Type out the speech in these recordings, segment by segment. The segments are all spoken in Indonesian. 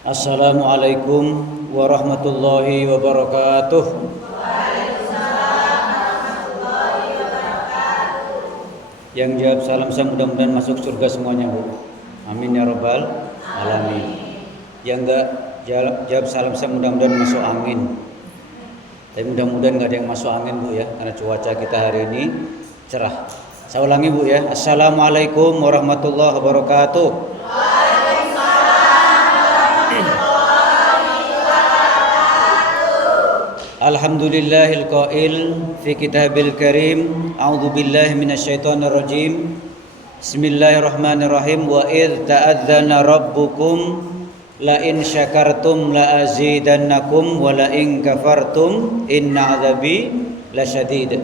Assalamualaikum warahmatullahi wabarakatuh. Yang jawab salam saya mudah-mudahan masuk surga semuanya, Bu. Amin ya rabbal alamin. Yang enggak jawab salam saya mudah-mudahan masuk angin. Tapi mudah-mudahan enggak ada yang masuk angin, Bu ya, karena cuaca kita hari ini cerah. Saya ulangi, Bu ya. Assalamualaikum warahmatullahi wabarakatuh. Alhamdulillahil qail fi kitabil karim. A'udzu billahi minasyaitonir rajim. Bismillahirrahmanirrahim. Wa idz ta'adzana rabbukum la in syakartum la azidannakum wa la in kafartum inna 'adzabi lasyadid.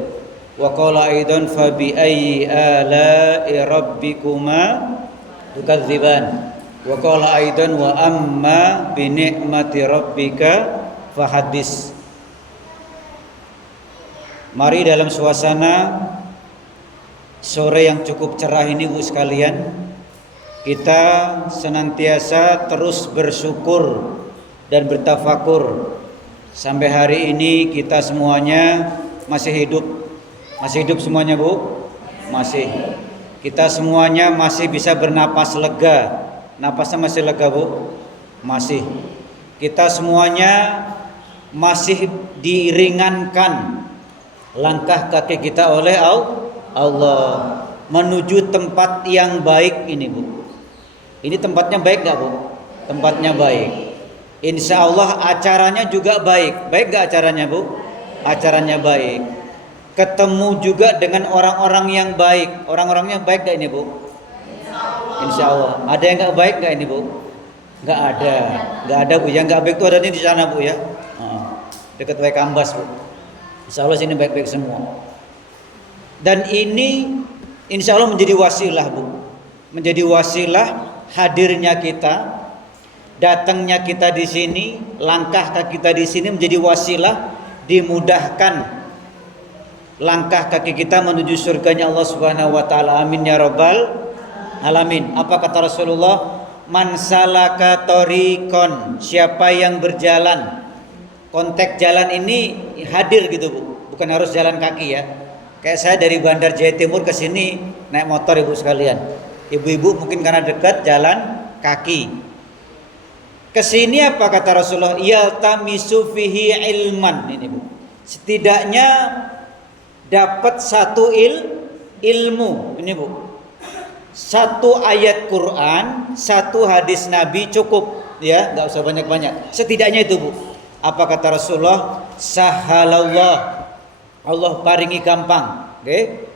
Wa qala aidan fa bi ayyi ala'i rabbikuma tukadziban. Wa qala aidan wa amma bi ni'mati rabbika fahaddits. Mari dalam suasana sore yang cukup cerah ini, Bu sekalian, kita senantiasa terus bersyukur dan bertafakur. Sampai hari ini kita semuanya masih hidup. Masih hidup semuanya, Bu? Masih. Kita semuanya masih bisa bernapas lega. Napasnya masih lega, Bu? Masih. Kita semuanya masih diringankan langkah kaki kita oleh Allah menuju tempat yang baik ini, Bu. Ini tempatnya baik gak, Bu? Tempatnya baik. Insya Allah acaranya juga baik. Baik gak acaranya, Bu? Acaranya baik. Ketemu juga dengan orang-orang yang baik. Orang-orangnya baik gak ini, Bu? Insya Allah. Ada yang gak baik gak ini, Bu? Gak ada. Gak ada, Bu. Yang gak baik itu adanya di sana, Bu ya. Dekat Waikambas, Bu. Insya Allah sini baik-baik semua. Dan ini insya Allah menjadi wasilah, Bu. Menjadi wasilah hadirnya kita, datangnya kita di sini, langkah kaki kita di sini menjadi wasilah dimudahkan langkah kaki kita menuju surganya Allah Subhanahu wa taala. Amin ya rabbal alamin. Apa kata Rasulullah? Man salaka thoriqon, siapa yang berjalan. Konteks jalan ini hadir gitu, Bu. Bukan harus jalan kaki ya. Kayak saya dari Bandar Jaya Timur ke sini naik motor, Ibu sekalian. Ibu-ibu mungkin karena dekat jalan kaki. Ke sini apa kata Rasulullah? Yaltamisu fihi ilman, ini, Bu. Setidaknya dapat satu ilmu, ini, Bu. Satu ayat Quran, satu hadis Nabi cukup, ya, nggak usah banyak-banyak. Setidaknya itu, Bu. Apa kata Rasulullah? Sahalallah, Allah paringi gampang, okay?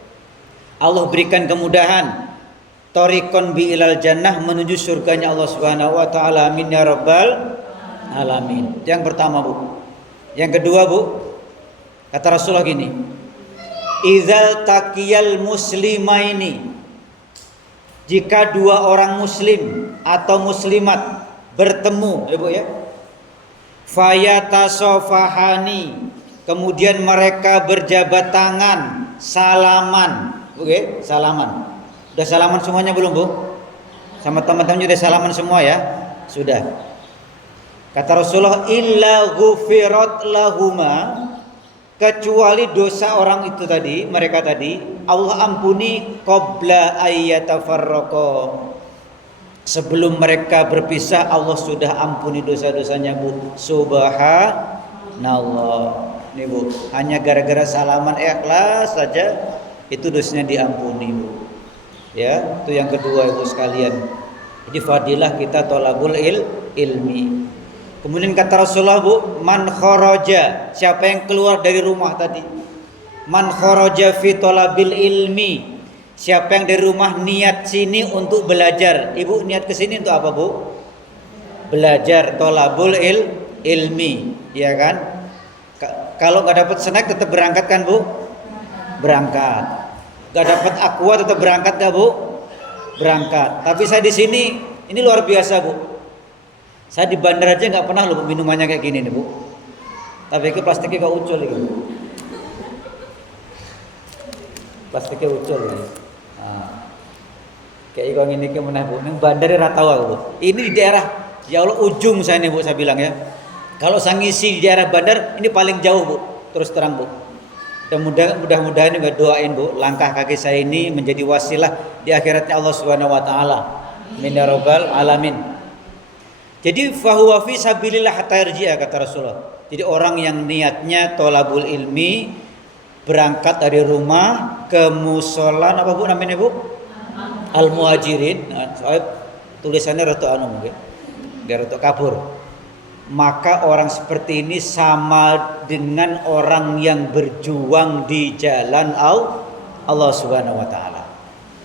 Allah berikan kemudahan. Thoriqon bi ilal jannah, menuju surganya Allah Subhanahu wa taala. Amin ya rabbal alamin. Yang pertama, Bu. Yang kedua, Bu, kata Rasulullah gini, idzal taqiyal muslimaini, jika dua orang muslim atau muslimat bertemu, ya, Bu ya, fayatasofahani, kemudian mereka berjabat tangan, salaman, oke, salaman. Udah salaman semuanya belum, Bu? Sama teman-teman udah salaman semua ya? Sudah. Kata Rasulullah, illa ghufirat lahuma, kecuali dosa orang itu tadi, mereka tadi, Allah ampuni qabla ayyatafarraqa. Sebelum mereka berpisah, Allah sudah ampuni dosa-dosanya, Bu. Subhanallah. Nih, Bu, hanya gara-gara salaman ikhlas saja itu dosanya diampuni, Bu. Ya, itu yang kedua, Ibu sekalian. Jadi fadilah kita thalabul ilmi. Kemudian kata Rasulullah, Bu, man kharaja, siapa yang keluar dari rumah tadi? Man kharaja fi thalabil ilmi, siapa yang dari rumah niat sini untuk belajar. Ibu niat ke sini untuk apa, Bu? Belajar, thalabul ilmi, ya kan? Kalau nggak dapat snack tetap berangkat kan, Bu? Berangkat. Nggak dapat aqua tetap berangkat nggak, Bu? Berangkat. Tapi saya di sini ini luar biasa, Bu. Saya di bandar aja nggak pernah loh minumannya kayak gini nih, Bu. Tapi ke plastiknya kok ucul gitu. Plastiknya ucul ya. Kayak ikon ini ke mana, Bu? Nang bandar ra tahu aku. Ini di Ya Allah, ujung saya nih Bu, saya bilang ya. Kalau saya ngisi di daerah bandar, ini paling jauh Bu, terus terang Bu. Dan mudah-mudahan juga doain Bu, langkah kaki saya ini menjadi wasilah di akhiratnya Allah Subhanahu wa taala. Amin ya rabbal alamin. Jadi fahuwa fi sabilillah hatta yarji'a, kata Rasulullah. Jadi orang yang niatnya tolabul ilmi, berangkat dari rumah ke musola apa Bu namanya Bu? Al Muhajirin. Nah, soalnya tulisannya rada anu mungkin. Dia rada kabur. Maka orang seperti ini sama dengan orang yang berjuang di jalan Allah Subhanahu wa taala.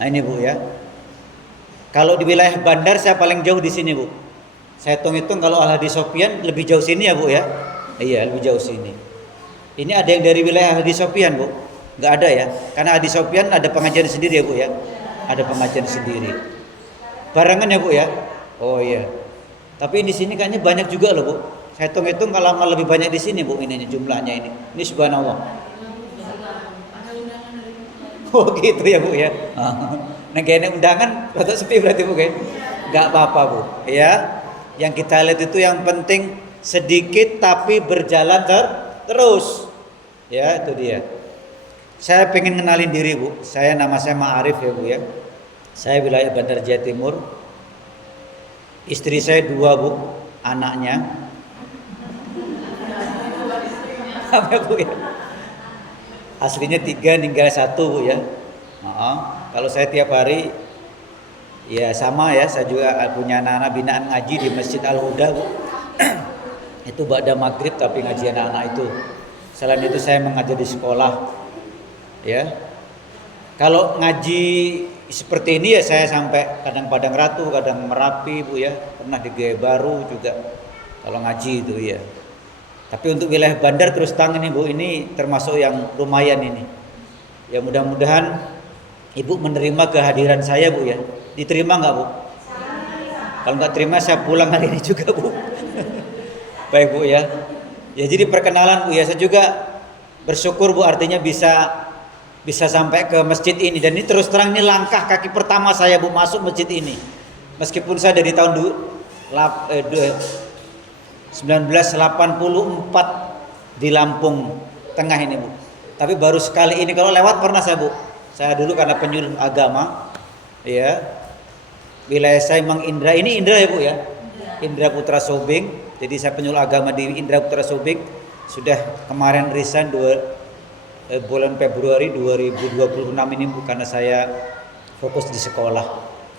Nah ini Bu ya. Kalau di wilayah bandar saya paling jauh di sini Bu. Saya hitung-hitung kalau Al Hadi Sofyan lebih jauh sini ya Bu ya. Iya, lebih jauh sini. Ini ada yang dari wilayah Hadi Sofyan Bu? Enggak ada ya. Karena Hadi Sofyan ada pengajian sendiri ya Bu ya. Ada pengajian sendiri. Barengan ya Bu ya. Oh iya. Tapi di sini kayaknya banyak juga loh Bu. Saya hitung-hitung kalau lebih banyak di sini Bu ininya jumlahnya ini. Ini subhanallah. Oh gitu ya Bu ya. Nah kayaknya undangan atau sepi berarti Bu kan? Enggak apa-apa Bu. Ya. Yang kita lihat itu yang penting sedikit tapi berjalan terus. Ya, itu dia. Saya pengen kenalin diri Bu. Nama saya Ma'arif ya Bu ya. Saya wilayah Bandar Jaya Timur. Istri saya 2 Bu, anaknya. Apa Bu ya? Aslinya 3, tinggal 1 Bu ya. Kalau saya tiap hari ya sama ya, saya juga punya anak-anak binaan ngaji di Masjid Al-Huda Bu. Itu ba'da maghrib tapi ngaji anak-anak itu. Selain itu saya mengajar di sekolah. Ya. Kalau ngaji seperti ini ya saya sampai kadang Padang Ratu, kadang Merapi Bu ya. Pernah di Gaya Baru juga. Kalau ngaji itu ya. Tapi untuk wilayah bandar terus terang ini Bu, ini termasuk yang lumayan ini. Ya mudah-mudahan Ibu menerima kehadiran saya Bu ya. Diterima enggak Bu? Kalau enggak terima saya pulang hari ini juga Bu. Baik Bu ya. Ya jadi perkenalan Bu ya. Saya juga bersyukur Bu, artinya bisa sampai ke masjid ini. Dan ini terus terang ini langkah kaki pertama saya Bu masuk masjid ini. Meskipun saya dari tahun 1984 di Lampung Tengah ini Bu. Tapi baru sekali ini, kalau lewat pernah saya Bu. Saya dulu karena penyuluh agama ya. Wilayah saya Mang Indra, ini Indra ya Bu ya. Indra Putra Sobing. Jadi saya penyuluh agama di Indra Putra Sobing. Sudah kemarin resign bulan Februari 2026 ini Bu, karena saya fokus di sekolah.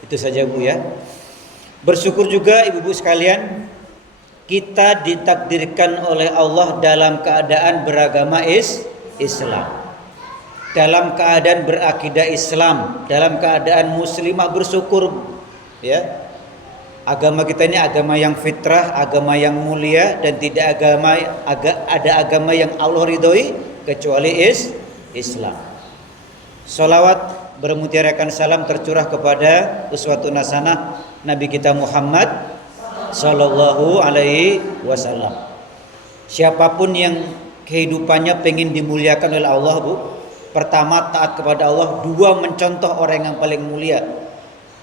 Itu saja Bu ya. Bersyukur juga ibu-ibu sekalian, kita ditakdirkan oleh Allah dalam keadaan beragama Islam, dalam keadaan berakidah Islam, dalam keadaan muslimah. Bersyukur ya. Agama kita ini agama yang fitrah, agama yang mulia, dan tidak ada agama yang Allah ridhoi kecuali Islam. Salawat bermutiarakan salam tercurah kepada uswatun hasanah Nabi kita Muhammad sallallahu alaihi wasallam. Siapapun yang kehidupannya pengen dimuliakan oleh Allah Bu, pertama taat kepada Allah, 2 mencontoh orang yang paling mulia.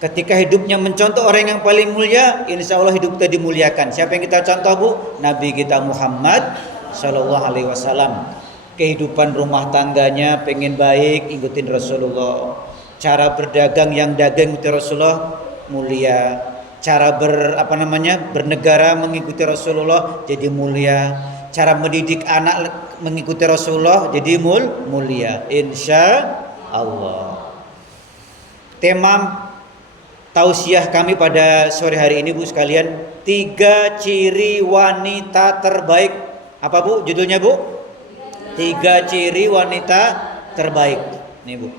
Ketika hidupnya mencontoh orang yang paling mulia, insya Allah hidup kita dimuliakan. Siapa yang kita contoh Bu? Nabi kita Muhammad sallallahu alaihi wasallam. Kehidupan rumah tangganya pengen baik, ikutin Rasulullah. Cara berdagang yang dagang ikuti Rasulullah, mulia. Cara bernegara mengikuti Rasulullah, jadi mulia. Cara mendidik anak mengikuti Rasulullah, jadi mulia. Insya Allah. Tema tausiah kami pada sore hari ini Bu sekalian, 3 ciri wanita terbaik. Apa Bu judulnya Bu? 3 ciri wanita terbaik. Nih Bu.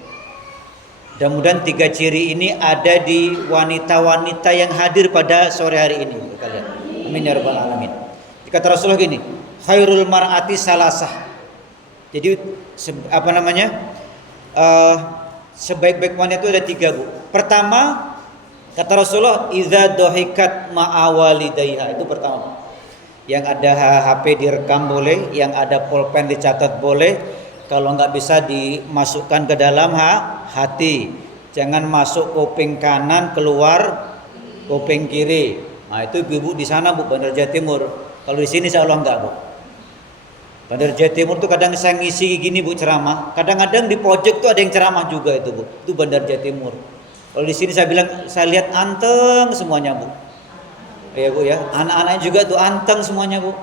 Mudah-mudahan 3 ciri ini ada di wanita-wanita yang hadir pada sore hari ini Bu kalian. Amin ya rabbal alamin. Kata Rasulullah gini, khairul mar'ati salasah. Jadi sebaik-baik wanita itu ada 3 Bu. Pertama, kata Rasulullah, idza dhahikat ma'awalidayha. Itu pertama. Yang ada HP direkam boleh, yang ada pulpen dicatat boleh. Kalau nggak bisa dimasukkan ke dalam hati. Jangan masuk kuping kanan, keluar kuping kiri. Nah, itu ibu-ibu di sana Bu, Bandar Jawa Timur. Kalau di sini insya Allah enggak Bu. Bandar Jawa Timur tuh kadang saya ngisi gini Bu ceramah. Kadang-kadang di pojok tuh ada yang ceramah juga itu Bu. Itu Bandar Jawa Timur. Kalau di sini saya bilang, saya lihat anteng semuanya Bu. Ya Bu ya, anak-anaknya juga tuh anteng semuanya Bu.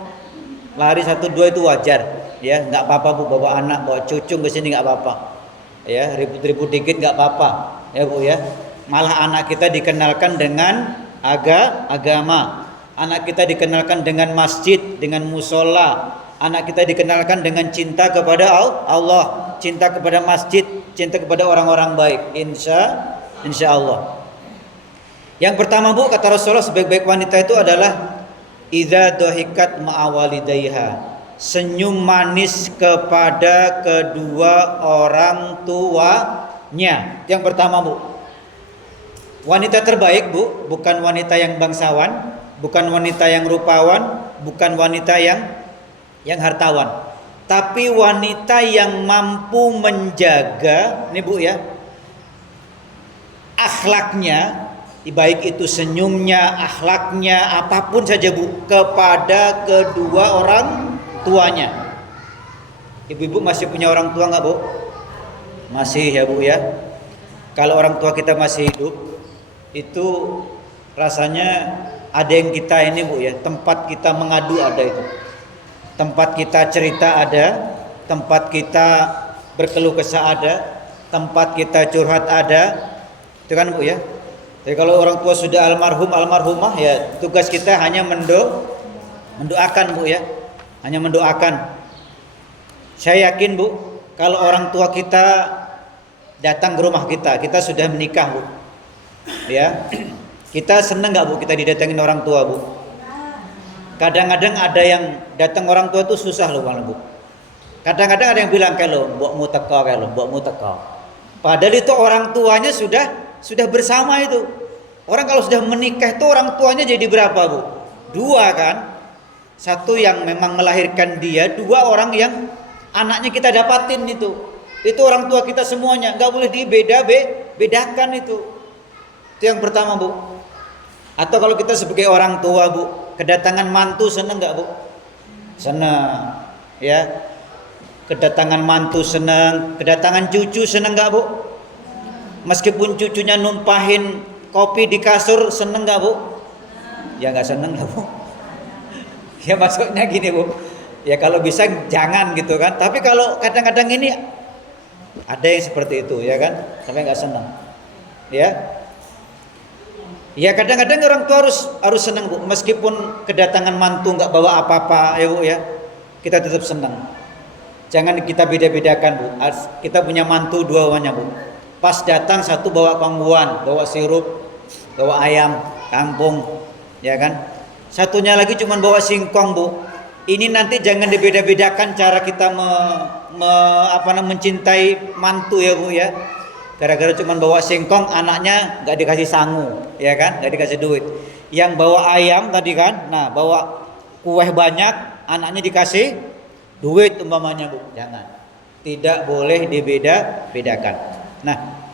Lari 1-2 itu wajar. Ya, nggak apa-apa Bu, bawa anak, bawa cucu ke sini nggak apa-apa. Ya, ribut-ribut dikit nggak apa-apa. Ya Bu ya. Malah anak kita dikenalkan dengan agama. Anak kita dikenalkan dengan masjid, dengan musola. Anak kita dikenalkan dengan cinta kepada Allah, cinta kepada masjid, cinta kepada orang-orang baik. Insya Allah. Yang pertama Bu, kata Rasulullah, sebaik-baik wanita itu adalah idza dhahikat ma'awalidayha, senyum manis kepada kedua orang tuanya. Yang pertama Bu. Wanita terbaik Bu, bukan wanita yang bangsawan, bukan wanita yang rupawan, bukan wanita yang hartawan, tapi wanita yang mampu menjaga, nih Bu ya, akhlaknya, baik itu senyumnya, akhlaknya, apapun saja Bu, kepada kedua orang tuanya. Ibu-ibu masih punya orang tua nggak Bu? Masih ya Bu ya. Kalau orang tua kita masih hidup, itu rasanya ada yang kita ini Bu ya, tempat kita mengadu ada itu, tempat kita cerita ada, tempat kita berkeluh kesah ada, tempat kita curhat ada, itu kan Bu ya. Jadi kalau orang tua sudah almarhum almarhumah ya, tugas kita hanya mendoakan Bu ya, hanya mendoakan. Saya yakin Bu, kalau orang tua kita datang ke rumah kita sudah menikah Bu. Ya, kita senang nggak Bu kita didatengin orang tua Bu? Kadang-kadang ada yang datang orang tua itu susah loh Bu. Kadang-kadang ada yang bilang kalau mbokmu teko. Padahal itu orang tuanya sudah bersama itu. Orang kalau sudah menikah itu orang tuanya jadi berapa Bu? 2 kan? Satu yang memang melahirkan dia, 2 orang yang anaknya kita dapatin itu. Itu orang tua kita semuanya, nggak boleh bedakan itu. Itu yang pertama Bu. Atau kalau kita sebagai orang tua Bu, kedatangan mantu seneng nggak Bu? Seneng ya. Kedatangan mantu seneng, kedatangan cucu seneng nggak Bu? Meskipun cucunya numpahin kopi di kasur seneng nggak Bu? Ya nggak seneng lah Bu. Ya maksudnya gini Bu, ya kalau bisa jangan gitu kan. Tapi kalau kadang-kadang ini ada yang seperti itu ya kan, sampai nggak seneng. Ya kadang-kadang orang tua harus senang Bu, meskipun kedatangan mantu nggak bawa apa-apa ya Bu ya, kita tetap senang. Jangan kita beda-bedakan Bu. Kita punya mantu 2 orangnya Bu. Pas datang satu bawa pangguan, bawa sirup, bawa ayam kampung, ya kan. Satunya lagi cuma bawa singkong Bu. Ini nanti jangan dibeda-bedakan cara kita mencintai mantu ya Bu ya. Gara-gara cuma bawa singkong, anaknya nggak dikasih sangu, ya kan? Nggak dikasih duit. Yang bawa ayam tadi kan, nah bawa kue banyak, anaknya dikasih duit umpamanya Bu. Jangan, tidak boleh dibeda-bedakan. Nah,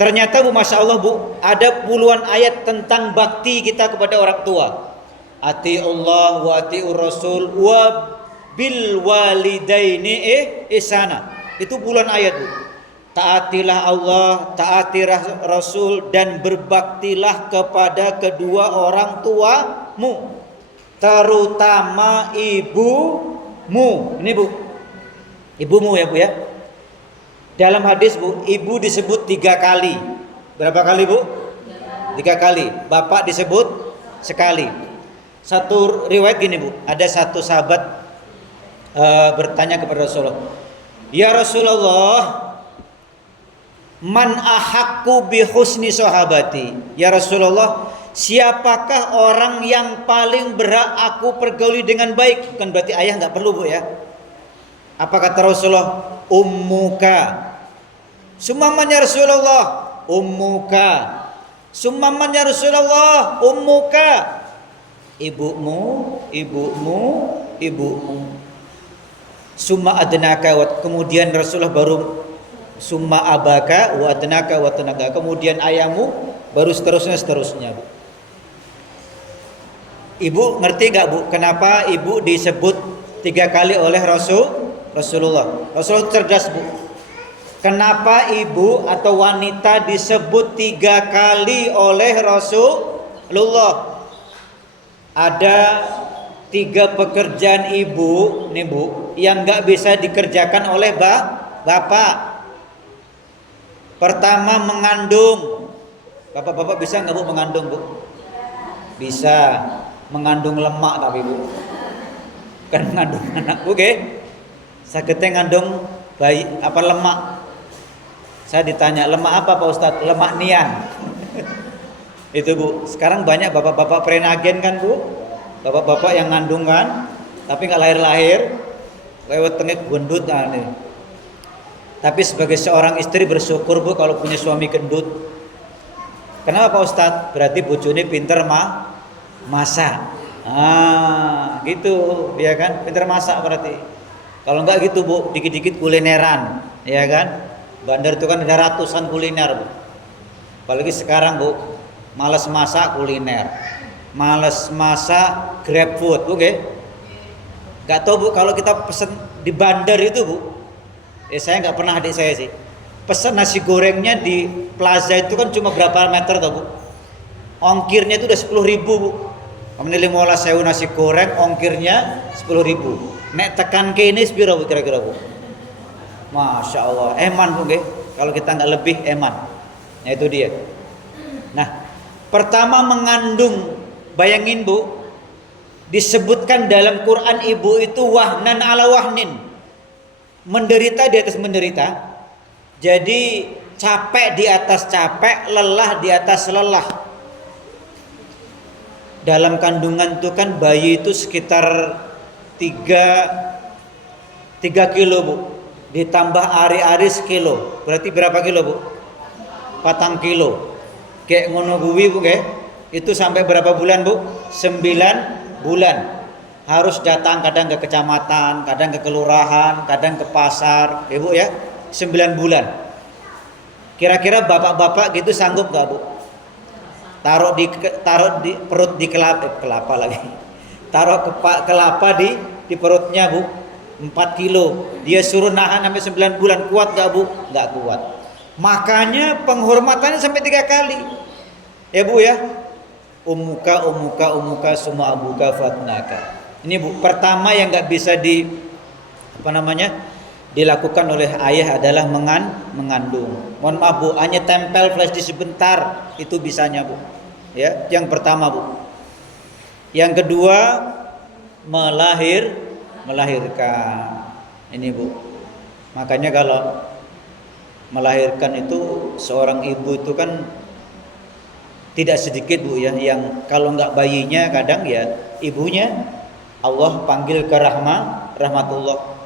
ternyata Bu, masya Allah Bu, ada puluhan ayat tentang bakti kita kepada orang tua. Atiullah wa atiur rasul wa bil walidaini ihsana. Itu puluhan ayat Bu. Taatilah Allah, taatilah Rasul, dan berbaktilah kepada kedua orang tuamu, terutama ibumu. Ini Bu, ibumu ya Bu ya. Dalam hadis Bu, ibu disebut 3 kali. Berapa kali Bu? 3 kali. Bapak disebut sekali. Satu riwayat gini Bu, ada satu sahabat bertanya kepada Rasulullah, ya Rasulullah, man ahakku bi husni sahabati. Ya Rasulullah, siapakah orang yang paling berhak aku pergauli dengan baik? Bukan berarti ayah nggak perlu Bu ya. Apa kata Rasulullah? Ummuka. Sumamanya Rasulullah, ummuka. Sumamanya Rasulullah, ummuka. Ibumu. Summa adnaka. Kemudian Rasulullah baru summa abaka wa adnaka wa tenaga, kemudian ayahmu, baru seterusnya Bu. Ibu ngerti nggak Bu, kenapa ibu disebut 3 kali oleh Rasulullah? Rasulullah cerdas Bu. Kenapa ibu atau wanita disebut 3 kali oleh Rasulullah? Ada 3 pekerjaan ibu nih Bu yang nggak bisa dikerjakan oleh bapak. Pertama, mengandung. Bapak-bapak bisa nggak Bu mengandung Bu? Bisa. Mengandung lemak tapi Bu, kan mengandung anak. Oke, sakitnya ngandung bayi apa lemak. Saya ditanya lemak apa Pak Ustadz? Lemak nian. Itu Bu. Sekarang banyak bapak-bapak prenagen kan Bu, bapak-bapak yang ngandung kan, tapi nggak lahir-lahir, lewat tengik gendut nih. Tapi sebagai seorang istri bersyukur Bu kalau punya suami gendut. Kenapa Pak Ustadz? Berarti bojone pinter masak. Gitu ya kan, pinter masak berarti. Kalau enggak gitu Bu, dikit-dikit kulineran ya kan. Bandar itu kan ada ratusan kuliner Bu. Apalagi sekarang Bu, males masak kuliner, males masak grab food. Oke. Gak tahu Bu, kalau kita pesen di bandar itu Bu, saya nggak pernah, adik saya sih pesen nasi gorengnya di plaza itu kan cuma berapa meter tau Bu, ongkirnya itu udah 10.000 Bu. Menilai mola sewu nasi goreng, ongkirnya 10.000. Nek tekan kene sepiro Bu kira-kira Bu? Masya Allah, eman Bu nggih. Kalau kita nggak lebih eman. Nah itu dia. Nah, pertama mengandung, bayangin Bu, disebutkan dalam Quran ibu itu wahnan ala wahnin, menderita di atas menderita. Jadi capek di atas capek, lelah di atas lelah. Dalam kandungan itu kan bayi itu sekitar 3 kilo Bu, ditambah ari-ari sekilo, berarti berapa kilo Bu? 4 kilo. Kayak ngono kuwi Bu nggih. Itu sampai berapa bulan Bu? 9 bulan. Harus datang kadang ke kecamatan, kadang ke kelurahan, kadang ke pasar, Ibu ya. 9 bulan. Kira-kira bapak-bapak gitu sanggup gak Bu? Taruh di perut di kelapa lagi. Taruh kelapa di perutnya Bu, 4 kilo. Dia suruh nahan sampai 9 bulan, kuat gak Bu? Gak kuat. Makanya penghormatannya sampai 3 kali. Ya Bu ya. Umuka summa abuka fatnaka. Ini Bu, pertama yang gak bisa dilakukan oleh ayah adalah mengandung. Mohon maaf Bu, hanya tempel flash disk sebentar itu bisanya Bu. Ya, yang pertama Bu. Yang kedua melahirkan. Ini Bu. Makanya kalau melahirkan itu seorang ibu itu kan tidak sedikit Bu ya, yang kalau nggak bayinya kadang ya ibunya Allah panggil ke rahmatullah.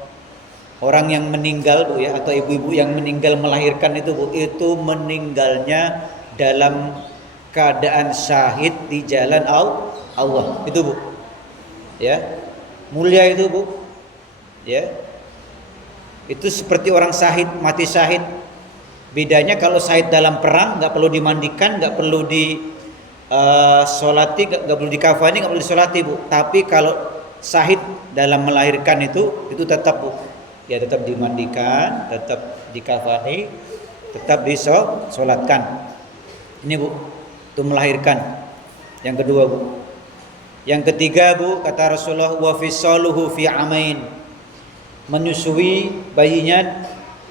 Orang yang meninggal Bu ya, atau ibu-ibu yang meninggal melahirkan itu Bu, itu meninggalnya dalam keadaan syahid di jalan Allah. Itu Bu. Ya. Mulia itu Bu. Ya. Itu seperti orang syahid, mati syahid. Bedanya kalau syahid dalam perang nggak perlu dimandikan, nggak perlu solati, nggak perlu dikafani, nggak perlu disolati Bu. Tapi kalau syahid dalam melahirkan itu tetap Bu. Ya tetap dimandikan, tetap dikafani, tetap disolatkan. Ini Bu, itu melahirkan. Yang kedua Bu. Yang ketiga Bu, kata Rasulullah, wa fisaluhu fi amain. Menyusui bayinya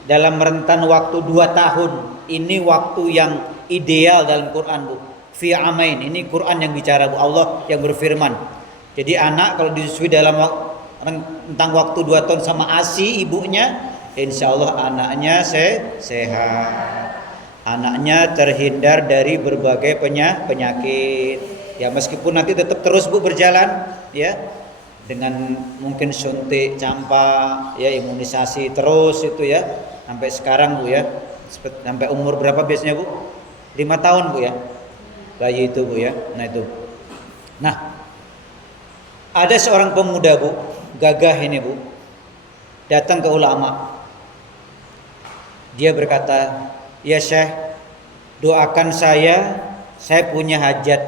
dalam rentan waktu 2 tahun. Ini waktu yang ideal dalam Quran Bu. Fi amain, ini Quran yang bicara Bu, Allah yang berfirman. Jadi anak kalau disusui dalam tentang waktu 2 tahun sama ASI ibunya, insya Allah anaknya sehat, anaknya terhindar dari berbagai penyakit. Ya meskipun nanti tetap terus Bu berjalan ya, dengan mungkin suntik campak ya, imunisasi terus itu ya, sampai sekarang Bu ya, sampai umur berapa biasanya Bu? 5 tahun Bu ya, bayi itu Bu ya. Nah itu. Nah ada seorang pemuda Bu, gagah ini Bu, datang ke ulama. Dia berkata, ya Syekh, doakan saya punya hajat.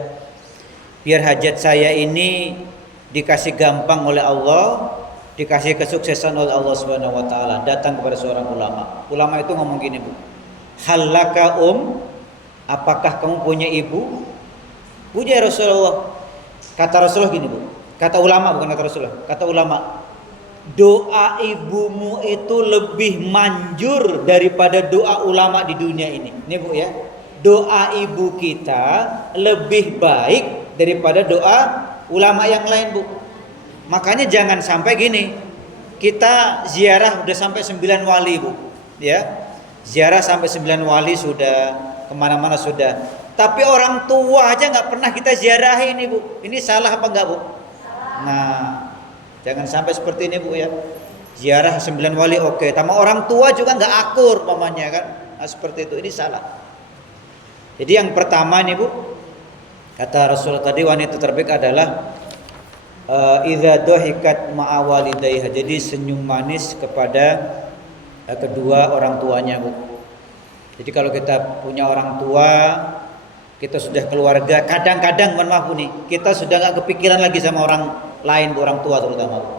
biar hajat saya ini dikasih gampang oleh Allah, dikasih kesuksesan oleh Allah Subhanahu wa taala, datang kepada seorang ulama. Ulama itu ngomong gini, Bu. Halaka apakah kamu punya ibu? Punya Rasulullah. Kata Rasulullah gini, Bu. Kata ulama, bukan kata Rasulullah. Kata ulama, doa ibumu itu lebih manjur daripada doa ulama di dunia ini. Ini, Bu, ya. Doa ibu kita lebih baik daripada doa ulama yang lain, Bu. Makanya jangan sampai gini. Kita ziarah udah sampai 9 wali, Bu. Ya. Ziarah sampai 9 wali sudah, kemana-mana sudah. Tapi orang tua aja nggak pernah kita ziarahi ini, Bu. Ini salah apa enggak, Bu? Nah, jangan sampai seperti ini, Bu, ya. Ziarah 9 wali oke, sama orang tua juga nggak akur pamannya kan. Nah, seperti itu, ini salah. Jadi yang pertama nih, Bu, kata Rasul tadi, wanita terbaik adalah idza dhahikat ma'a walidayha. Jadi senyum manis kepada kedua orang tuanya, Bu. Jadi kalau kita punya orang tua, kita sudah keluarga, kadang-kadang mohon maaf, Bu, nih, kita sudah nggak kepikiran lagi sama orang lain, Bu, orang tua terutama, Bu.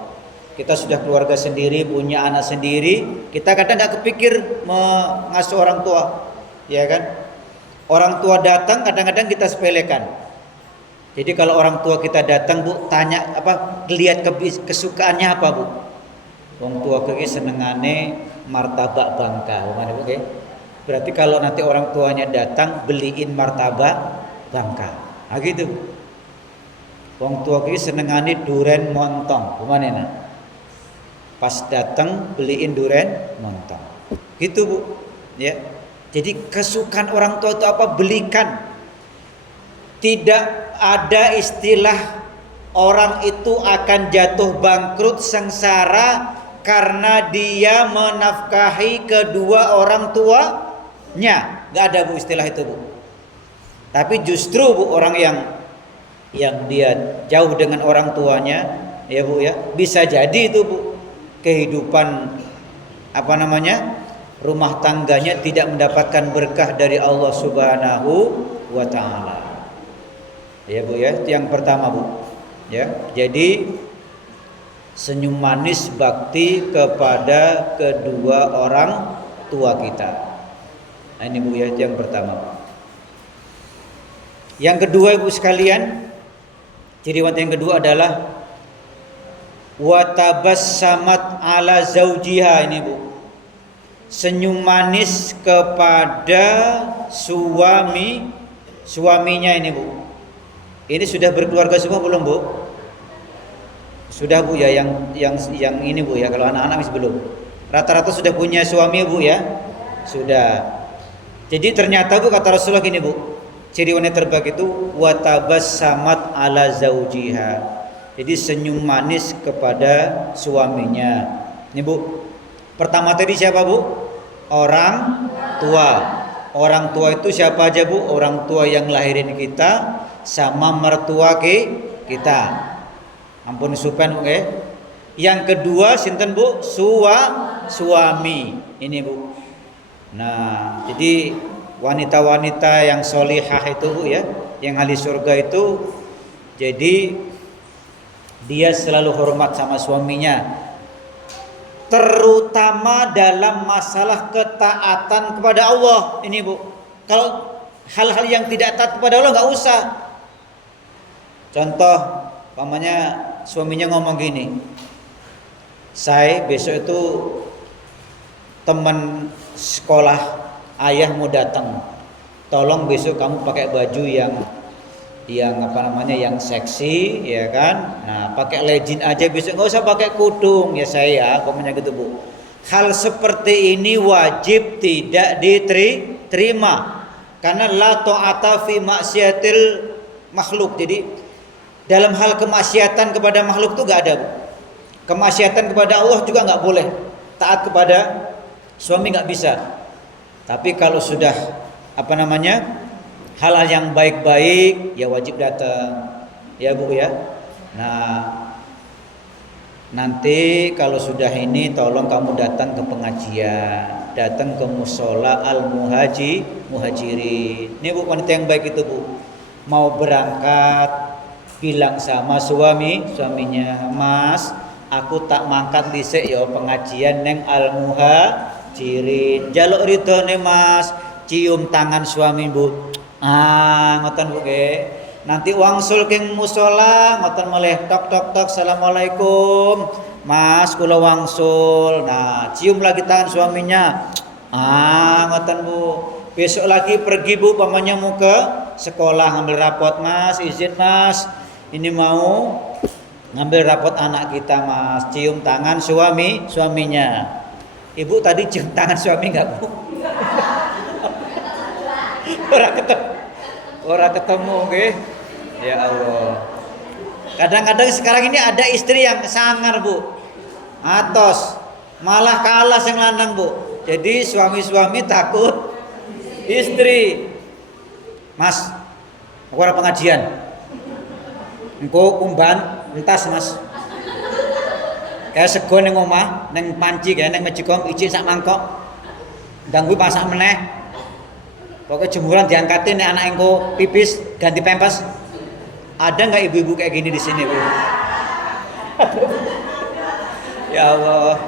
Kita sudah keluarga sendiri, punya anak sendiri, kita kadang nggak kepikir mengasuh orang tua, ya kan? Orang tua datang kadang-kadang kita sepelekan. Jadi kalau orang tua kita datang, Bu, tanya apa, lihat kesukaannya apa, Bu? Wong tua kiki senengane martabak bangka, mana, Bu, okay? Berarti kalau nanti orang tuanya datang, beliin martabak bangka. Nah gitu. Wong tua kiki senengane duren montong, mana nah? Pas datang beliin duren montong. Gitu, Bu. Ya. Jadi kesukaan orang tua itu apa? Belikan. Tidak ada istilah orang itu akan jatuh bangkrut sengsara karena dia menafkahi kedua orang tuanya. Gak ada, Bu, istilah itu, Bu. Tapi justru, Bu, orang yang dia jauh dengan orang tuanya, ya, Bu, ya, bisa jadi itu, Bu, kehidupan apa namanya, rumah tangganya tidak mendapatkan berkah dari Allah Subhanahu wa taala. Ya, Bu, ya. Itu yang pertama, Bu. Ya. Jadi senyum manis bakti kepada kedua orang tua kita. Nah, ini, Bu, ya, itu yang pertama. Yang kedua, Ibu sekalian, ciri wanita yang kedua adalah wa tabassamat ala zaujiha. Ini, Bu. Senyum manis kepada suaminya ini, Bu. Ini sudah berkeluarga semua belum, Bu? Sudah, Bu, ya, yang ini, Bu, ya. Kalau anak-anak masih belum. Rata-rata sudah punya suami, Bu, ya. Sudah. Jadi ternyata, Bu, kata Rasulullah gini, Bu. Ciri wanita terbaik itu wa tabassamat ala zaujiha. Jadi senyum manis kepada suaminya. Ini, Bu. Pertama tadi siapa, Bu? Orang tua. Orang tua itu siapa aja, Bu? Orang tua yang lahirin kita sama mertua kita. Ampun supen, Bu, ya. Yang kedua sinten, Bu? Suami. Ini, Bu. Nah, jadi wanita-wanita yang solihah itu, Bu, ya, yang ahli surga itu, jadi dia selalu hormat sama suaminya, terutama dalam masalah ketaatan kepada Allah. Ini, Bu, kalau hal-hal yang tidak taat kepada Allah nggak usah. Contoh, pamannya suaminya ngomong gini, saya besok itu teman sekolah ayah mau datang, tolong besok kamu pakai baju yang apa namanya, yang seksi, ya kan. Nah, pakai legging aja besok, nggak usah pakai kudung, ya saya komennya gitu, Bu. Hal seperti ini wajib tidak diterima karena la ta'ata fi maksiatil makhluk. Jadi dalam hal kemaksiatan kepada makhluk itu nggak ada, Bu. Kemaksiatan kepada Allah juga nggak boleh. Taat kepada suami nggak bisa. Tapi kalau sudah apa namanya, hal-hal yang baik-baik, ya wajib datang, ya, Bu, ya. Nah, nanti kalau sudah ini tolong kamu datang ke pengajian, datang ke musola muhajirin. Ini, Bu, wanita yang baik itu, Bu. Mau berangkat bilang sama suaminya, Mas, aku tak mangkat dhisik ya pengajian neng Al-Muhajirin. Jaluk ridhone Mas, cium tangan suami Bu. Ngoten Bu nggih. Nanti wangsul king musala ngoten meleh tok tok tok assalamualaikum. Mas kula wangsul. Nah, cium lagi tangan suaminya. Ngoten Bu. Besok lagi pergi Bu pamannya mau ke sekolah ngambil rapot, Mas, izin Mas. Ini mau ngambil rapot anak kita, Mas. Cium tangan suaminya. Ibu tadi cium tangan suami enggak, Bu? Ora ketemu nggih. Ya Allah. Kadang-kadang sekarang ini ada istri yang sangar, Bu. Atos. Malah kalah sing lanang, Bu. Jadi suami-suami takut istri. Mas, aku ora pengajian. Engko umban entas, Mas. Kayak sego ning omah, ning panci kae ning mejikom ijik sak mangkok. Ndang kuwi masak meneh. Pokoke jemuran diangkatin nek anak engko pipis ganti pempes. Ada enggak ibu-ibu kayak gini di sini, Bu? Ya Allah.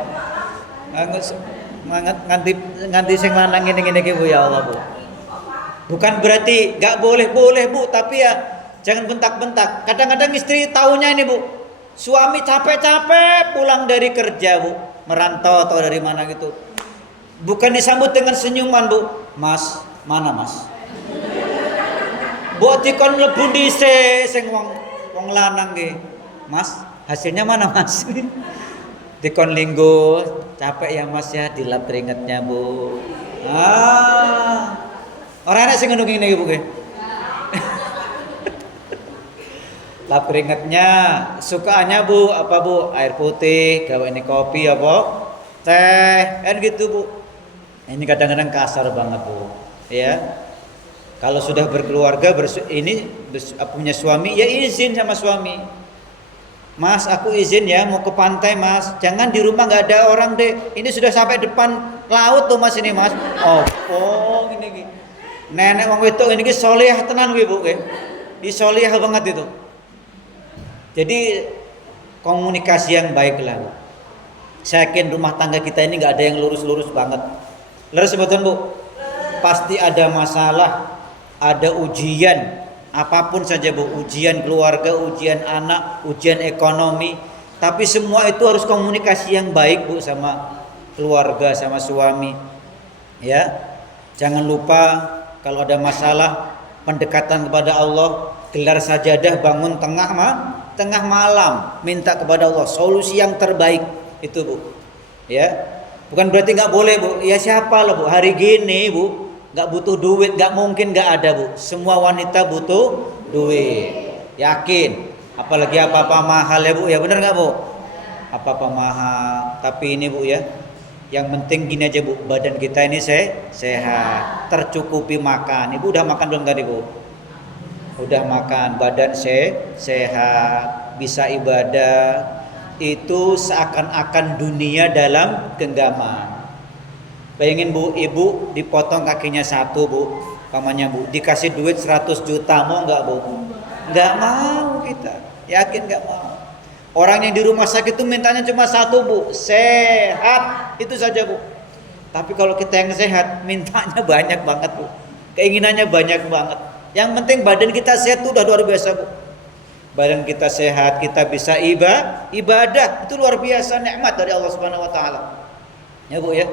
Nganti sing lanang ngene-ngene iki, Bu, ya Allah, Bu. Bukan berarti enggak boleh Bu, tapi ya jangan bentak-bentak. Kadang-kadang istri taunya ini, Bu. Suami capek-capek pulang dari kerja, Bu, merantau atau dari mana gitu. Bukan disambut dengan senyuman, Bu. Mas, mana Mas? Mbok dikon mlebu dhisik sing wong lanang nggih. Mas, hasilnya mana, Mas? Dikon linggo, capek ya Mas ya, dilap keringetnya, Bu. Orang enak sing ngono ngene iki, Bu nggih. Lap keringetnya, sukaannya Bu apa Bu? Air putih, gaweane kopi apa? Teh, kan gitu, Bu. Ini kadang-kadang kasar banget, Bu. Ya. Kalau sudah berkeluarga punya suami, ya izin sama suami. Mas, aku izin ya mau ke pantai, Mas. Jangan di rumah nggak ada orang deh. Ini sudah sampai depan laut tuh, Mas, ini, Mas. Gini. Nenek wong wedok ini soleh tenan kuwi, Bu, nggih. Di soleh banget itu. Jadi komunikasi yang baik lah. Saya yakin rumah tangga kita ini nggak ada yang lurus-lurus banget. Lurus betul, Bu. Pasti ada masalah, ada ujian, apapun saja, Bu. Ujian keluarga, ujian anak, ujian ekonomi. Tapi semua itu harus komunikasi yang baik, Bu, sama keluarga, sama suami. Ya. Jangan lupa kalau ada masalah, pendekatan kepada Allah, gelar sajadah bangun tengah malam, minta kepada Allah solusi yang terbaik itu, Bu. Ya. Bukan berarti nggak boleh, Bu. Ya siapa lah, Bu, hari gini, Bu, nggak butuh duit, nggak mungkin nggak ada, Bu. Semua wanita butuh duit, yakin. Apalagi apa-apa mahal ya, Bu. Ya benar nggak, Bu? Apa-apa mahal. Tapi ini, Bu, ya, yang penting gini aja, Bu, badan kita ini sehat, tercukupi makan. Ibu udah makan belum tadi, Bu? Udah makan, badan sehat, bisa ibadah. Itu seakan-akan dunia dalam genggaman. Bayangin, Bu, ibu dipotong kakinya satu, Bu, pamannya, Bu, dikasih duit 100 juta, mau nggak, Bu? Nggak mau kita, yakin nggak mau. Orang yang di rumah sakit itu mintanya cuma satu, Bu, sehat, itu saja, Bu. Tapi kalau kita yang sehat, mintanya banyak banget, Bu, keinginannya banyak banget. Yang penting badan kita sehat itu udah luar biasa, Bu. Badan kita sehat, kita bisa ibadah, itu luar biasa nikmat dari Allah Subhanahu wa taala. Ya, Bu, ya.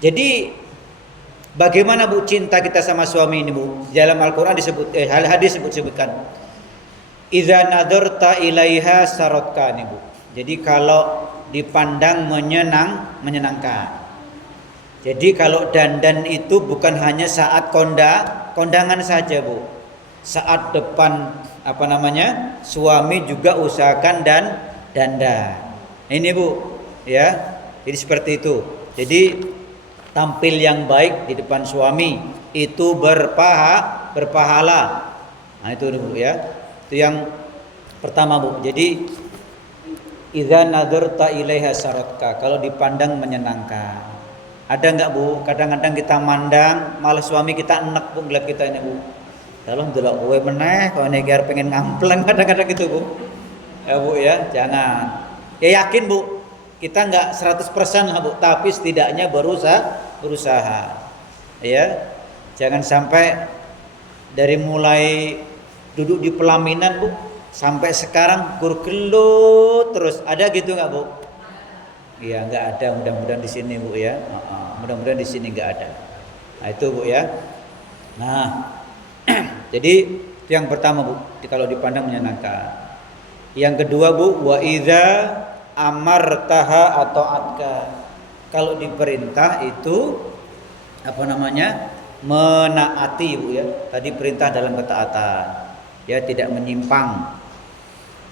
Jadi bagaimana, Bu, cinta kita sama suami ini, Bu? Dalam Al-Qur'an disebut hadis disebutkan idza nadarta ilaiha saratkani, Bu. Jadi kalau dipandang menyenangkan. Jadi kalau dandan itu bukan hanya saat kondangan saja, Bu. Saat depan suami juga usahakan dandan. Ini, Bu, ya. Jadi seperti itu. Jadi tampil yang baik di depan suami itu berpahala. Nah, itu, Bu, ya. Itu yang pertama, Bu. Jadi idza nadarta ilaiha saratka, kalau dipandang menyenangkan. Ada enggak, Bu? Kadang-kadang kita mandang malah suami kita enek, Bu, ngeliat kita ini, Bu. Kalau ndelok kowe meneh kok niki arep pengen ngampleng kadang-kadang gitu, Bu. Ya, Bu ya, jangan. Ya yakin, Bu. Kita enggak 100% lah, Bu, tapi setidaknya berusaha. Ya. Jangan sampai dari mulai duduk di pelaminan, Bu, sampai sekarang gelut terus. Ada gitu enggak, Bu? Iya, enggak ada, mudah-mudahan di sini, Bu ya. Mudah-mudahan di sini enggak ada. Nah, itu, Bu ya. Nah, jadi itu yang pertama, Bu, kalau dipandang menyenangkan. Yang kedua, Bu, wa idza amartaha atau atka. Kalau diperintah itu apa namanya? Menaati, Bu ya. Tadi perintah dalam ketaatan. Ya, tidak menyimpang.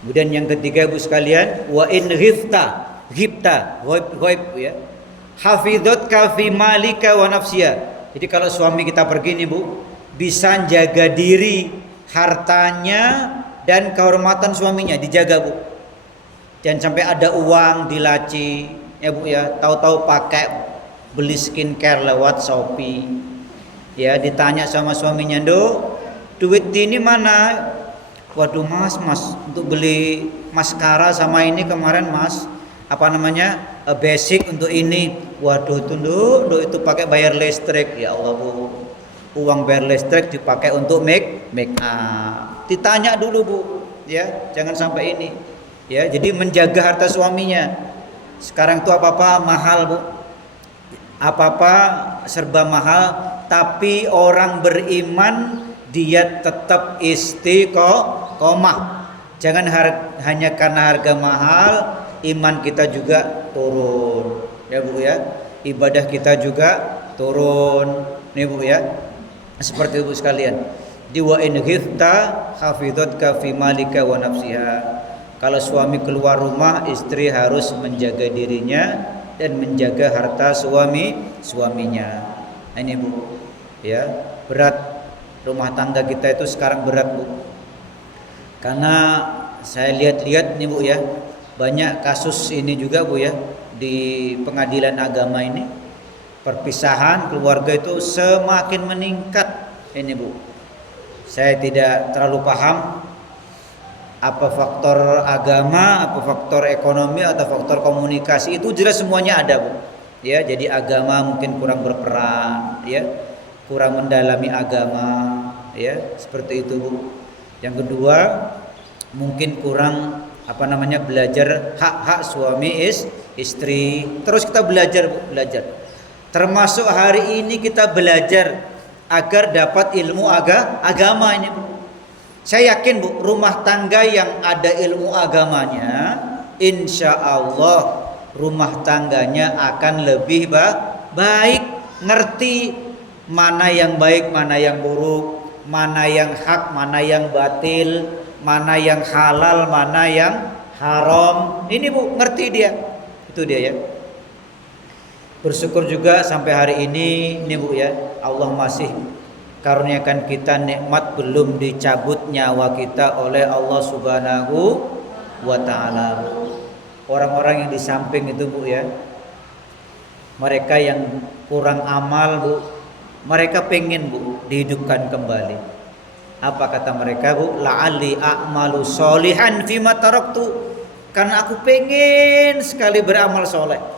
Kemudian yang ketiga, Bu sekalian, wa in ghibta, ghaib ya. Hafidhatka fi malika wa nafsiya. Jadi kalau suami kita pergi nih, Bu, bisa jaga diri, hartanya dan kehormatan suaminya dijaga, Bu. Jangan sampai ada uang dilaci, ya Bu ya. Tahu-tahu pakai beli skincare lewat Shopee. Ya, ditanya sama suaminya, "Nduk, duit ini mana?" "Waduh, Mas, untuk beli maskara sama ini kemarin, Mas. Apa namanya? Basic untuk ini." "Waduh, itu Nduk, itu pakai bayar listrik." Ya Allah, Bu. Uang bayar listrik dipakai untuk make up. Ditanya dulu, Bu, ya, jangan sampai ini. Ya, jadi menjaga harta suaminya. Sekarang tuh apa-apa mahal, Bu. Apa-apa serba mahal, tapi orang beriman dia tetap istiqomah. Jangan hanya karena harga mahal, iman kita juga turun. Ya, Bu ya. Ibadah kita juga turun. Nih, Bu ya. Seperti itu sekalian. Di wa in ghifta hafidhatka fi malika wa nafsiha. Kalau suami keluar rumah, istri harus menjaga dirinya dan menjaga harta suaminya. Nah, ini, Bu. Ya, berat rumah tangga kita itu sekarang berat, Bu. Karena saya lihat-lihat nih, Bu ya, banyak kasus ini juga, Bu ya, di pengadilan agama ini. Perpisahan keluarga itu semakin meningkat ini, Bu. Saya tidak terlalu paham apa faktor agama, apa faktor ekonomi atau faktor komunikasi, itu jelas semuanya ada, Bu. Ya, jadi agama mungkin kurang berperan, ya. Kurang mendalami agama, ya, seperti itu, Bu. Yang kedua, mungkin kurang apa namanya? Belajar hak-hak suami istri. Terus kita belajar, Bu, belajar. Termasuk hari ini kita belajar agar dapat ilmu agama ini, Bu. Saya yakin, Bu, rumah tangga yang ada ilmu agamanya, insya Allah rumah tangganya akan lebih baik, ngerti mana yang baik, mana yang buruk, mana yang hak, mana yang batil, mana yang halal, mana yang haram. Ini, Bu, ngerti dia. Itu dia, ya. Bersyukur juga sampai hari ini Bu ya, Allah masih karuniakan kita nikmat belum dicabut nyawa kita oleh Allah Subhanahu wa taala. Orang-orang yang di samping itu, Bu ya, mereka yang kurang amal, Bu, mereka pengen, Bu, dihidupkan kembali. Apa kata mereka, Bu? La'alli a'malu sholihan fima taraktu. Karena aku pengen sekali beramal soleh.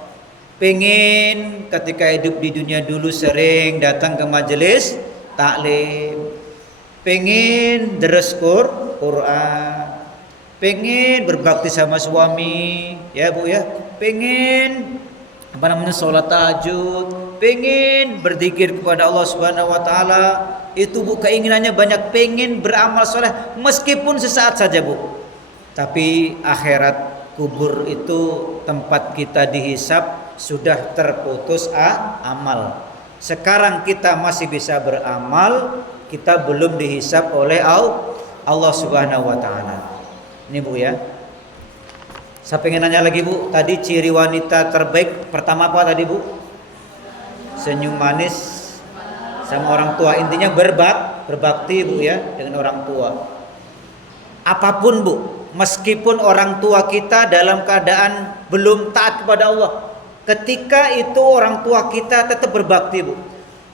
Pengen ketika hidup di dunia dulu sering datang ke majelis taklim, pengen deres Quran, pengen berbakti sama suami, ya Bu ya, pengen apa namanya sholat tahajud, pengen berzikir kepada Allah Subhanahu Wa Taala. Itu, Bu, keinginannya banyak, pengen beramal soleh meskipun sesaat saja, Bu. Tapi akhirat kubur itu tempat kita dihisab, sudah terputus amal. Sekarang kita masih bisa beramal, kita belum dihisab oleh Allah Subhanahu wa taala. Ini, Bu ya. Saya pengen nanya lagi, Bu. Tadi ciri wanita terbaik pertama apa tadi, Bu? Senyum manis sama orang tua. Intinya berbakti, Bu ya, dengan orang tua. Apapun, Bu, meskipun orang tua kita dalam keadaan belum taat kepada Allah, ketika itu orang tua kita tetap berbakti, Bu.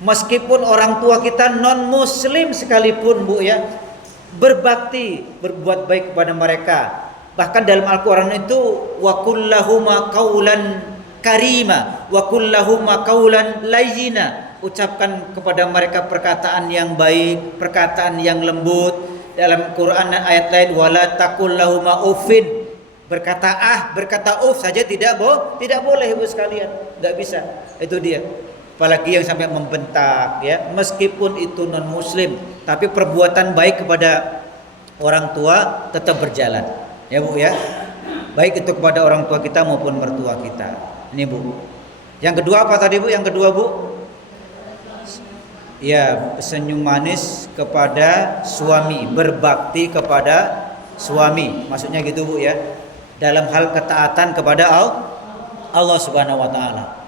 Meskipun orang tua kita non muslim sekalipun Bu ya, berbakti, berbuat baik kepada mereka. Bahkan dalam Al-Qur'an itu wa kullahuma qaulan karima wa kullahuma qaulan layyina. Ucapkan kepada mereka perkataan yang baik, perkataan yang lembut. Dalam Quran ayat lain wala taqul lahuma uffin. Berkata uff saja tidak boleh Ibu sekalian. Enggak bisa. Itu dia. Apalagi yang sampai membentak ya, meskipun itu non muslim, tapi perbuatan baik kepada orang tua tetap berjalan. Ya Bu ya. Baik itu kepada orang tua kita maupun mertua kita. Ini Bu. Yang kedua apa tadi Bu? Yang kedua Bu? Ya, senyum manis kepada suami, berbakti kepada suami. Maksudnya gitu Bu ya. Dalam hal ketaatan kepada Allah Subhanahu wa taala.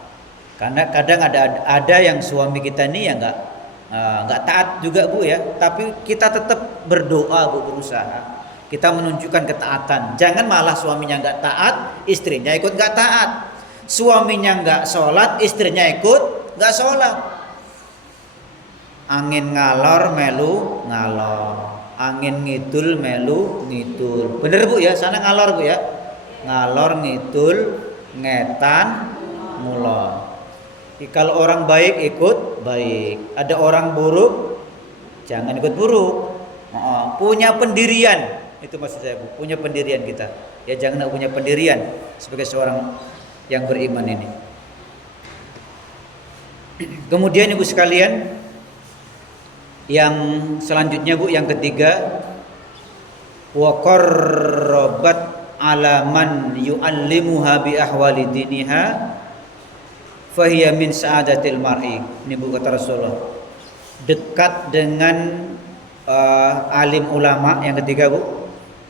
Karena kadang ada yang suami kita ini ya nggak taat juga Bu ya, tapi kita tetap berdoa Bu, berusaha. Kita menunjukkan ketaatan. Jangan malah suaminya nggak taat, istrinya ikut nggak taat. Suaminya nggak sholat, istrinya ikut nggak sholat. Angin ngalor melu ngalor, angin ngidul melu ngidul. Bener Bu ya, sana ngalor Bu ya. Ngalor ngidul ngetan mulon. Kalau orang baik ikut baik, ada orang buruk jangan ikut buruk. Punya pendirian, itu maksud saya Bu, punya pendirian kita. Ya jangan punya pendirian sebagai seorang yang beriman ini. Kemudian Ibu sekalian, yang selanjutnya Bu, yang ketiga, wa qarrabat ala man yu'allimuha bi ahwali diniha fahiya min sa'adatil mar'i. Ini Bu kata Rasulullah. Dekat dengan alim ulama, yang ketiga Bu.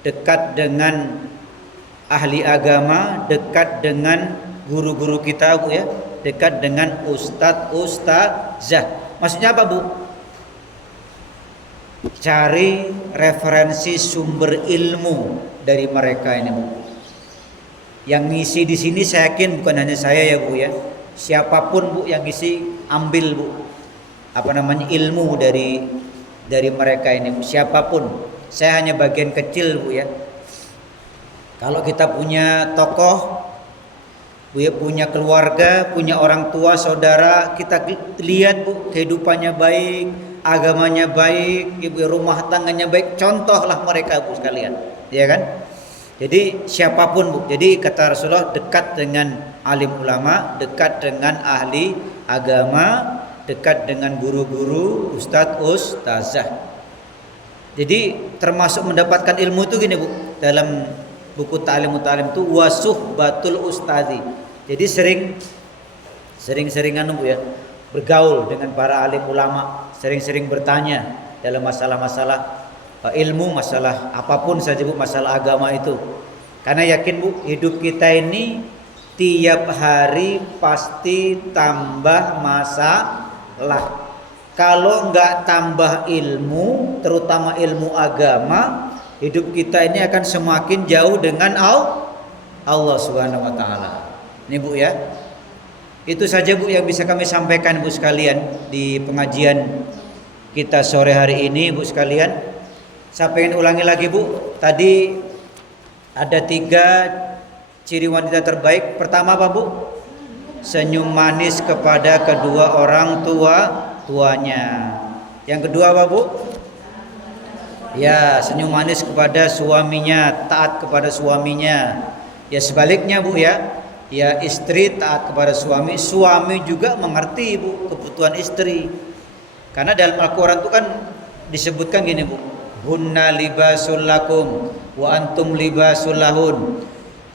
Dekat dengan ahli agama, dekat dengan guru-guru kita Bu ya. Dekat dengan ustadzah. Maksudnya apa Bu? Cari referensi sumber ilmu dari mereka ini Bu. Yang ngisi di sini saya yakin bukan hanya saya ya Bu ya. Siapapun Bu yang ngisi ambil Bu ilmu dari mereka ini, siapapun. Saya hanya bagian kecil Bu ya. Kalau kita punya tokoh Bu ya, punya keluarga, punya orang tua, saudara, kita lihat Bu kehidupannya baik, agamanya baik, ibu rumah tangganya baik, contohlah mereka Bu sekalian, ya kan? Jadi siapapun Bu. Jadi kata Rasulullah, dekat dengan alim ulama, dekat dengan ahli agama, dekat dengan guru-guru, ustadzah. Jadi termasuk mendapatkan ilmu itu gini Bu, dalam buku Ta'limut Ta'lim itu wasuhbatul ustazi. Jadi sering-seringan Bu ya, bergaul dengan para alim ulama, sering-sering bertanya dalam masalah-masalah ilmu, masalah apapun saja Bu, masalah agama itu. Karena yakin Bu, hidup kita ini tiap hari pasti tambah masalah. Kalau enggak tambah ilmu, terutama ilmu agama, hidup kita ini akan semakin jauh dengan Allah Subhanahu wa taala. Ini Bu ya. Itu saja Bu yang bisa kami sampaikan Bu sekalian di pengajian kita sore hari ini Bu sekalian. Saya pengen ulangi lagi Bu. Tadi ada 3 ciri wanita terbaik. Pertama apa Bu? Senyum manis kepada kedua orang tuanya. Yang kedua apa Bu? Ya, senyum manis kepada suaminya, taat kepada suaminya. Ya sebaliknya Bu ya. Ya istri taat kepada suami, suami juga mengerti Bu kebutuhan istri. Karena dalam Al-Qur'an itu kan disebutkan gini Bu, hunna libasul lakum wa antum libasul lahun.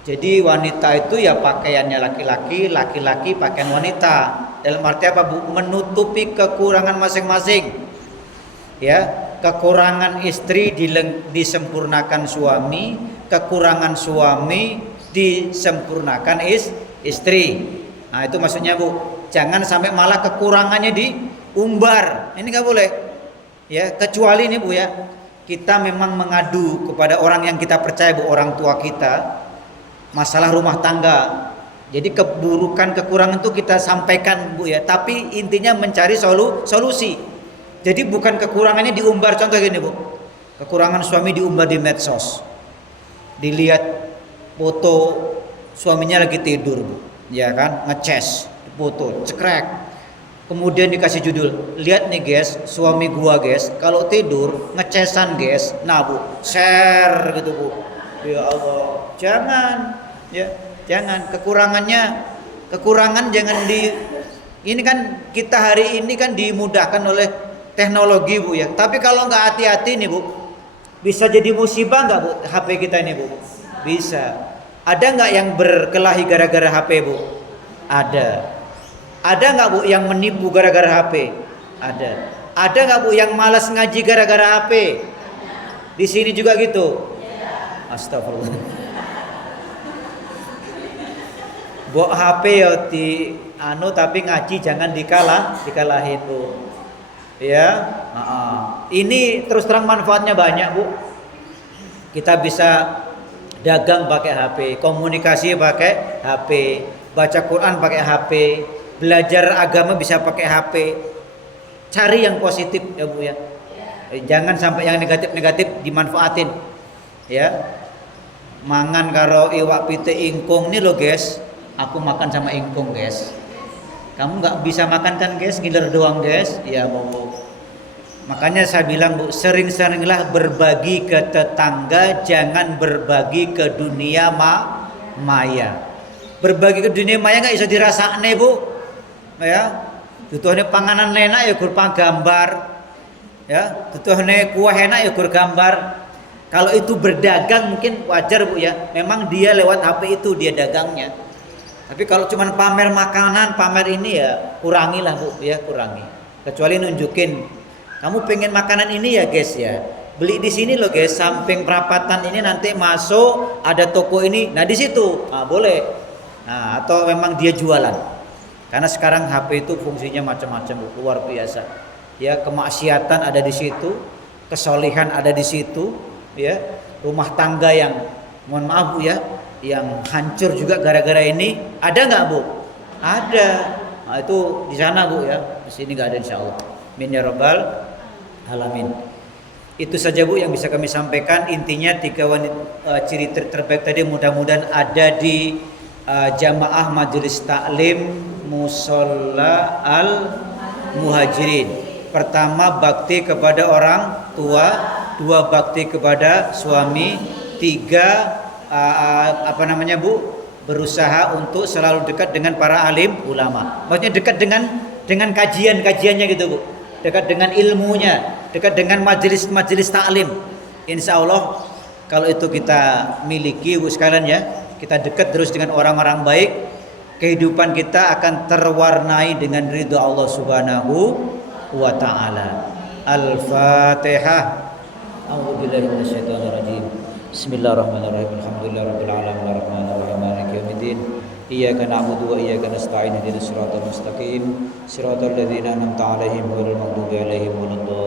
Jadi wanita itu ya pakaiannya laki-laki, laki-laki pakaian wanita. Dalam arti apa Bu? Menutupi kekurangan masing-masing. Ya, kekurangan istri disempurnakan suami, kekurangan suami disempurnakan istri. Nah itu maksudnya Bu. Jangan sampai malah kekurangannya diumbar. Ini nggak boleh. Ya kecuali ini Bu ya, kita memang mengadu kepada orang yang kita percaya Bu, orang tua kita, masalah rumah tangga. Jadi keburukan, kekurangan itu kita sampaikan Bu ya, tapi intinya mencari solusi. Jadi bukan kekurangannya diumbar, contoh gini Bu. Kekurangan suami diumbar di medsos. Dilihat foto suaminya lagi tidur Bu. Ya kan, ngeces foto, cekrek. Kemudian dikasih judul, lihat nih guys, suami gua guys, kalau tidur ngecesan guys. Nah Bu, share gitu Bu. Ya Allah, jangan ya. Jangan kekurangan jangan ini kan kita hari ini kan dimudahkan oleh teknologi Bu ya. Tapi kalau nggak hati-hati nih Bu, bisa jadi musibah nggak Bu HP kita ini Bu? Bisa. Ada nggak yang berkelahi gara-gara HP Bu? Ada. Ada nggak Bu yang menipu gara-gara HP? Ada. Ada nggak Bu yang malas ngaji gara-gara HP? Di sini juga gitu. Astagfirullah. Bawa HP ya di tapi ngaji jangan dikalahin Bu. Ya. Ini terus terang manfaatnya banyak Bu. Kita bisa dagang pakai HP, komunikasi pakai HP, baca Quran pakai HP, belajar agama bisa pakai HP. Cari yang positif ya Bu ya. Jangan sampai yang negatif-negatif dimanfaatin. Ya. Mangan karo iwak pite ingkung nih lo guys. Aku makan sama ingkung guys. Kamu nggak bisa makan kan guys, ngiler doang guys. Ya Bu. Makanya saya bilang Bu, sering-seringlah berbagi ke tetangga, jangan berbagi ke dunia maya. Berbagi ke dunia maya nggak bisa dirasakne Bu. Ya, tutuhne panganan enak ya gur gambar. Ya, tutuhne kuah enak ya gur gambar. Kalau itu berdagang mungkin wajar Bu ya. Memang dia lewat HP itu dia dagangnya. Tapi kalau cuma pamer makanan, pamer ini ya kurangilah Bu ya, kurangi. Kecuali nunjukin kamu pengen makanan ini ya guys ya. Beli di sini loh guys, samping perapatan ini nanti masuk ada toko ini. Nah di situ, boleh. Nah atau memang dia jualan. Karena sekarang HP itu fungsinya macam-macam Bu, luar biasa. Ya kemaksiatan ada di situ, kesolehan ada di situ, ya rumah tangga yang mohon maaf Bu ya, yang hancur juga gara-gara ini ada nggak Bu? Ada. Nah, itu di sana Bu ya. Di sini nggak ada insyaallah. Min ya rabbal alamin. Itu saja Bu yang bisa kami sampaikan. Intinya 3 ciri terbaik tadi mudah-mudahan ada di jamaah majelis taklim Musholla al Muhajirin. Pertama bakti kepada orang tua, 2 bakti kepada suami, 3 Bu, berusaha untuk selalu dekat dengan para alim ulama. Maksudnya dekat dengan kajiannya gitu Bu. Dekat dengan ilmunya, dekat dengan majelis taklim. Insya Allah kalau itu kita miliki Bu sekalian ya, kita dekat terus dengan orang-orang baik, kehidupan kita akan terwarnai dengan ridho Allah Subhanahu wa taala. Al-Fatihah. A'udzubillahi minasyaitonir rajim. Bismillahirrahmanirrahim. Alhamdulillahirabbil alamin arrahmanirrahim maliki yaumiddin. Iyyaka na'budu wa iyyaka nasta'in ihdinas siratal mustaqim. Siratal ladzina an'amta 'alaihim ghairil maghdubi 'alaihim waladdallin.